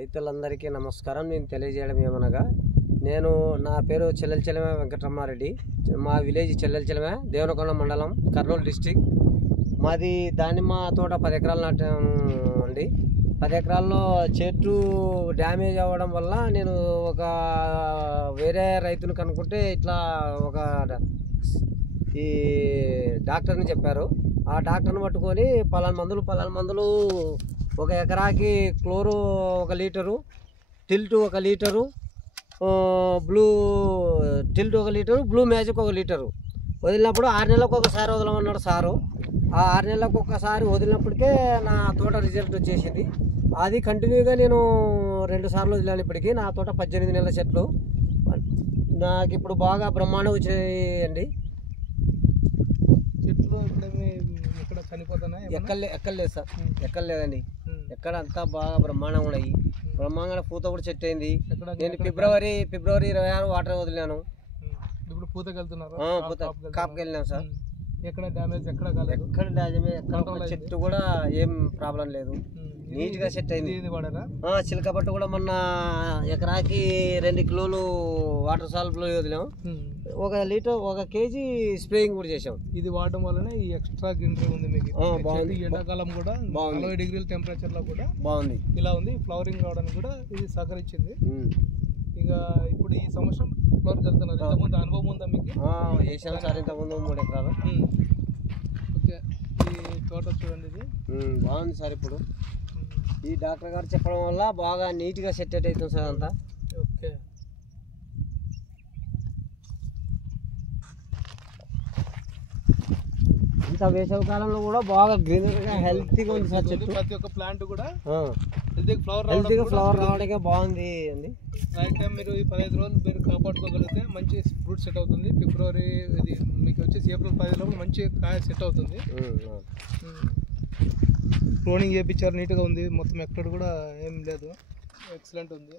రైతులందరికీ నమస్కారం. నేను తెలియజేయడం ఏమనగా, నా పేరు చెల్లెల్చెలమ వెంకటరమారెడ్డి. మా విలేజ్ చెల్లెల్చెలమ, దేవనకొండ మండలం, కర్నూలు డిస్టిక్. మాది దానిమ్మ తోట 10 ఎకరాలు నాటామండి. 10 ఎకరాల్లో చెట్టు డ్యామేజ్ అవ్వడం వల్ల నేను ఒక వేరే రైతును కనుక్కుంటే ఇట్లా ఒక ఈ డాక్టర్ని చెప్పారు. ఆ డాక్టర్ని పట్టుకొని పలానా మందులు ఒక ఎకరాకి chloro 1 litre, tilt 1 litre, blue magic 1 litre వదిలినప్పుడు 6 నెలలకు ఒకసారి వదలమన్నాడు సారు. ఆ 6 నెలలకు ఒకసారి వదిలినప్పటికే నా తోట రిజల్ట్ వచ్చేసింది. అది కంటిన్యూగా నేను 2 సార్లు వదిలాను. ఇప్పటికీ నా తోట 18 నెలల చెట్లు. నాకు ఇప్పుడు బాగా బ్రహ్మాండం వచ్చాయండి. చెట్లు ఎక్కడ చనిపోతున్నాయి? ఎక్కలేదు సార్, ఎక్కలేదండి. ఎక్కడ అంతా బాగా బ్రహ్మాండంగా ఉన్నాయి. బ్రహ్మాండంగా పూత కూడా చెట్టు అయింది. నేను ఫిబ్రవరి 26 వాటర్ వదిలాను. ఇప్పుడు పూతకి వెళ్తున్నారు? కాపుకి వెళ్ళినాం సార్. ఎక్కడ డ్యామేజ్ ఎక్కడ కాలేదు? ఎక్కడ డ్యామేజ్ ఎక్కడ చెట్టు కూడా ఏం ప్రాబ్లం లేదు. నీట్ గా సెట్ అయింది. చిలకపట్టు కూడా మొన్న ఎకరాకి 2 కిలోలు వాటర్ సాల్బుల్ వదిలాం. 1 లీటర్ 1 కేజీ స్ప్రేయింగ్ కూడా చేసాం. ఇది వాడడం వల్లనే ఈ ఎక్స్ట్రా గ్రీనరీ ఉంది మీకు. బాగుంది. ఎండాకాలం కూడా 40 డిగ్రీల టెంపరేచర్ లో కూడా బాగుంది. ఇలా ఉంది. ఫ్లవరింగ్ రావడానికి కూడా ఇది సహకరించింది. ఇంకా ఇప్పుడు ఈ సంవత్సరం ఫ్లవర్ వెళ్తున్నారు. ఇంతకుముందు అనుభవం ఉందా మీకు? వేసాం సార్, ఇంతకుముందు 3 ఎకరాలు. ఓకే, ఈ తోట చూడండి, ఇది బాగుంది సార్. ఇప్పుడు ఈ డాక్టర్ గారు చెప్పడం వల్ల బాగా నీట్గా సెట్ అవుతుంది సార్ అంతా. ఓకే, ఇంత వేసవి కాలంలో కూడా బాగా గ్రీనరీగా హెల్తీగా ఉంది సార్ చెట్టు. ప్రతి ఒక్క ప్లాంట్ కూడా హెల్తీగా ఫ్లవర్ రావడానికి బాగుంది అండి. రైట్ టైం మీరు ఈ 15 రోజులు మీరు కాపాడుకోగలిగితే మంచి ఫ్రూట్ సెట్ అవుతుంది. ఫిబ్రవరి ఇది మీకు వచ్చేసి ఏప్రిల్ 10 లోపల మంచి కాయ సెట్ అవుతుంది. క్లోనింగ్ చేయించారు, నీట్గా ఉంది. మొత్తం ఎక్కడ కూడా ఏం లేదు, ఎక్సలెంట్ ఉంది.